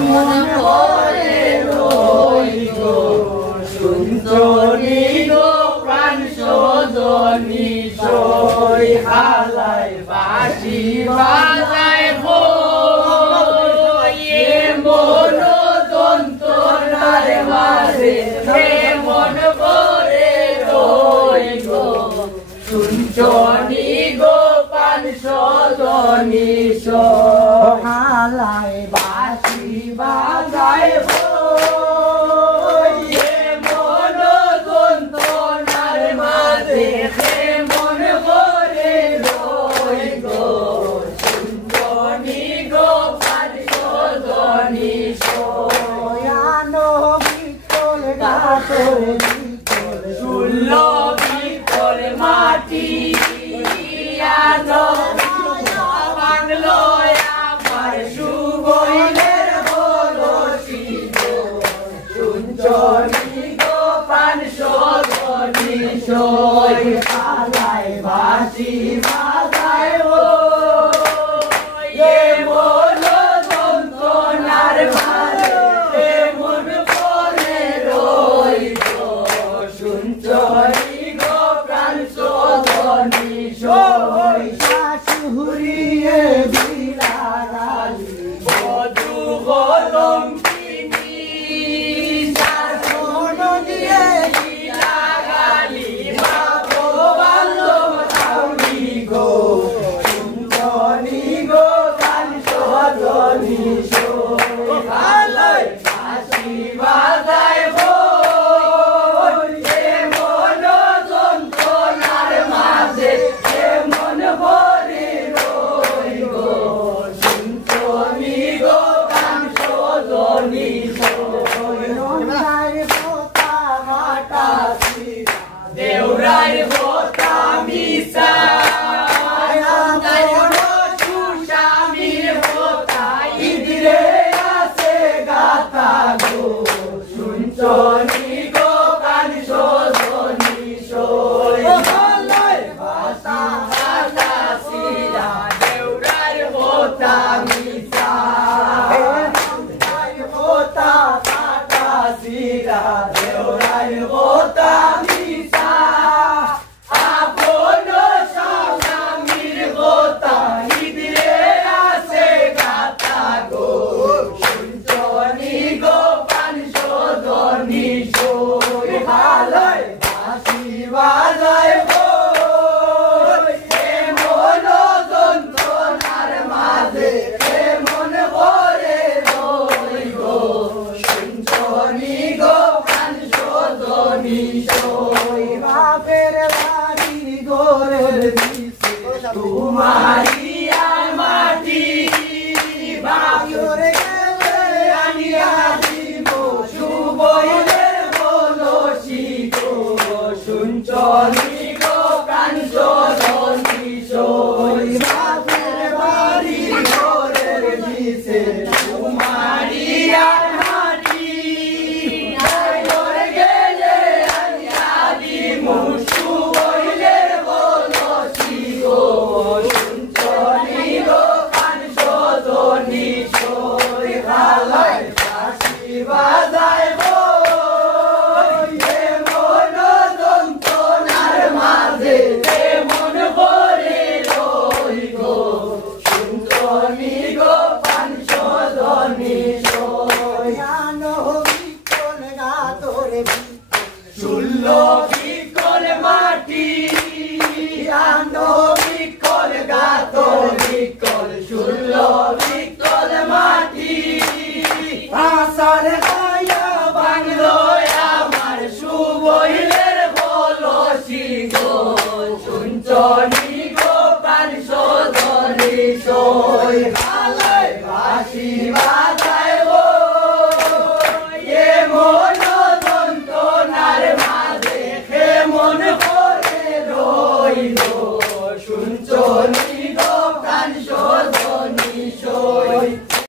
মন ভরে রই গো সুন্দরী গো প্রাণ সজনী সই হালাই বাঁশি বাজায় মন যন্ত্রণার মাঝে মন ভরে রই গো সুন্দরী গো প্রাণ সজনী সই হালাই বাঁশি বাজায় মাটি বাংলো আমার সুবইলের হলো সুঞ্চনী গো প্রাণ সজনী সই হালাই বাঁশি বাজায় মন যন্ত্রণার মাঝে মন ভরে রই গো সুঞ্চনী গো প্রাণ সজনী সই শাশুড়িয়ে বিলাগালি বধূ কলঙ্কিনী শাসন দিয়ে বিলাগালি বাবু বান্ধব তাউনি গো সুন্দরী গো প্রাণ সজনী সই হালাই বাঁশি বাজায় মন যন্ত্রণার মাঝে মন ভরে রই গো সুন্দরী গো প্রাণ সজনী দেউরার ভোতা মিশা সুস্বামীর ভোতা ইদিরে আছে গাতা গো সুঞ্চনী গো প্রাণ সজনী সই হালাই বাঁশি বাজাসিরা দেউরার ভোতা মিশা ভোতা বাজাসিরা দেউরার ভোতা মিশা আপন স্বামীর ভোতা ইদিরে আছে গাতা গো সুঞ্চনী গো প্রাণ সজনী সই হালাই বাঁশি বাজায় মন যন্ত্রণার মাঝে মন ভরে রই গো সুঞ্চনী গো প্রাণ সজনী সই বাপের বাড়ি গোরের দিছে তোমারি আর মাটি বাপের গেলে আনিয়া দিব সুবইলের বলসি গো সুঞ্চনী গো প্রাণ সজনী সই বাপের বাড়ি গোরের দিছে তোমারি আর মাটি গেলে আনিয়া দিব সুবইলের বলসি গো সুঞ্চনী গো প্রাণ সজনী সই হালাই বাঁশি বাজায় মন যন্ত্রণার মাঝে মন ভরে রই গো সুঞ্চনী গো প্রাণ সজনী সই বিকল গাতর শুনল বিকল মাটি বিকল গাতর বিকল শুনল বিকল মাটি আশার গায়া বাংলো আমার সুবইলের বলসি গো সুঞ্চনী গো প্রাণ সজনী সই